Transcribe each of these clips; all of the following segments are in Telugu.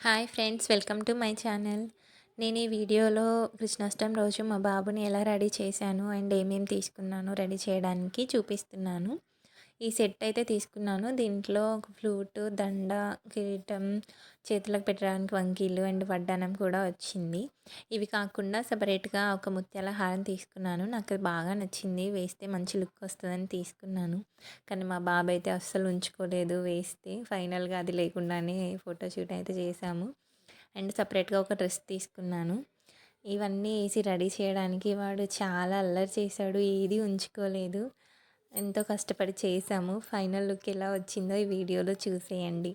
Hi friends, welcome to my channel. నేను ఈ వీడియోలో కృష్ణాష్టమి రోజు మా బాబుని ఎలా రెడీ చేశాను అండ్ ఏమేమి తీసుకున్నాను రెడీ చేయడానికి చూపిస్తున్నాను. ఈ సెట్ అయితే తీసుకున్నాను. దీంట్లో ఒక ఫ్లూటు, దండ, కిరీటం, చేతులకు పెట్టడానికి వంకీలు అండ్ వడ్డానం కూడా వచ్చింది. ఇవి కాకుండా సపరేట్గా ఒక ముత్యాల హారం తీసుకున్నాను. నాకు అది బాగా నచ్చింది, వేస్తే మంచి లుక్ వస్తుందని తీసుకున్నాను. కానీ మా బాబు అయితే అస్సలు ఉంచుకోలేదు వేస్తే. ఫైనల్గా అది లేకుండానే ఫోటోషూట్ అయితే చేశాము. అండ్ సపరేట్గా ఒక డ్రెస్ తీసుకున్నాను. ఇవన్నీ వేసి రెడీ చేయడానికి వాడు చాలా అల్లరి చేశాడు, ఏది ఉంచుకోలేదు. ఎంతో కష్టపడి చేసాము. ఫైనల్ లుక్ ఎలా వచ్చిందో ఈ వీడియోలో చూసేయండి.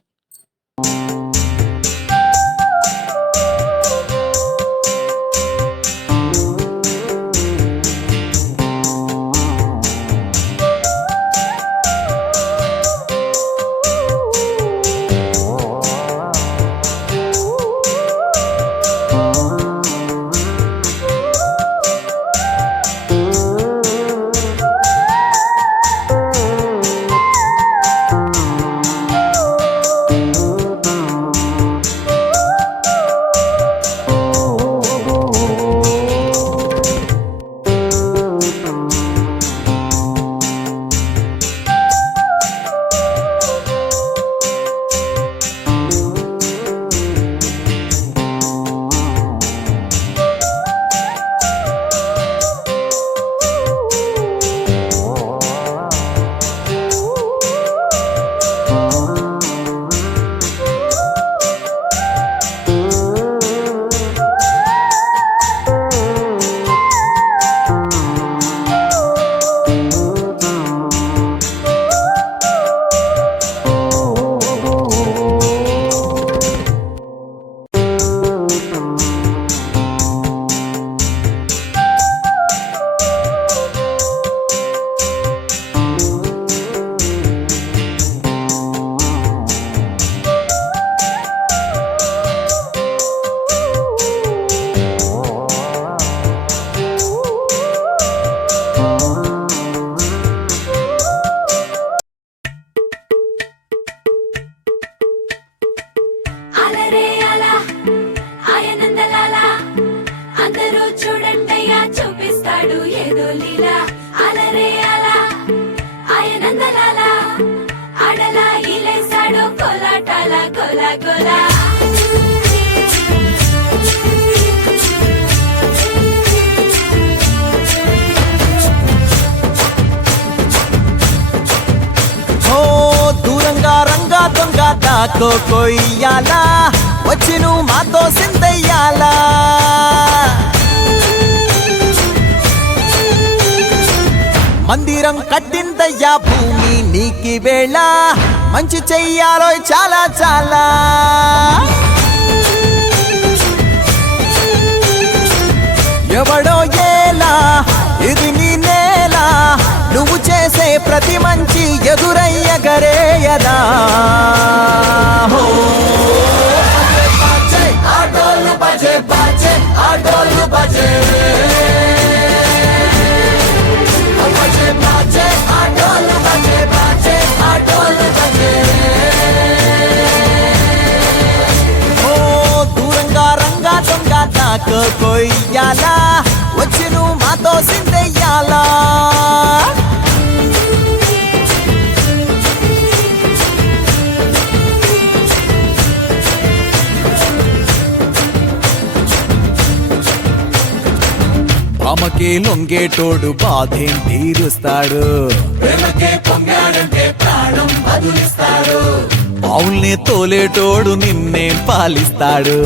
అందరూ చూడండయ్యా, చూపిస్తాడు ఏదో లీలా. అలరే అలా ఆయనందలాలా, ఆడలా ఇలేసాడు కోలాటాల గోలా గోలా. దూరంగా రంగా దొంగ దాకో కొయ్యాలా, వచ్చి నువ్వు మాతో సిందయ్యాలా. మందిరం కట్టిందయ్యా భూమి నీకి వేళ, మంచి చెయ్యాలో చాలా చాలా. ఎవడో ఏలా ఇది నీ నేల, నువ్వు చేసే ప్రతి మంచి ఎదురయ్యగరేయదా. ఆటోలు బజే బజే, ఆటోలు బజే కొయ్యాలా, వచ్చి నువ్వు మాతో సిందయ్యాలా. ఆమెకే లొంగేటోడు బాధేం తీరుస్తాడు, బావుల్ని తోలేటోడు నిన్నే పాలిస్తాడు.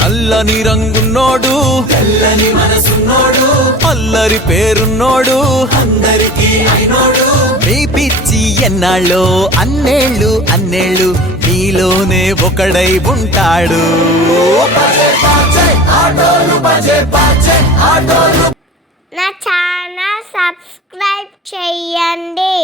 నల్లని రంగున్నోడు, తెల్లని మనసున్నోడు, అల్లరి పేరున్నోడు, అందరికీ అయినోడు. మీ పిచ్చి ఎన్నాళ్ళో అన్నేళ్ళు అన్నేళ్ళు నీలోనే ఒకడై ఉంటాడు. నా ఛానల్ సబ్స్క్రైబ్ చేయండి.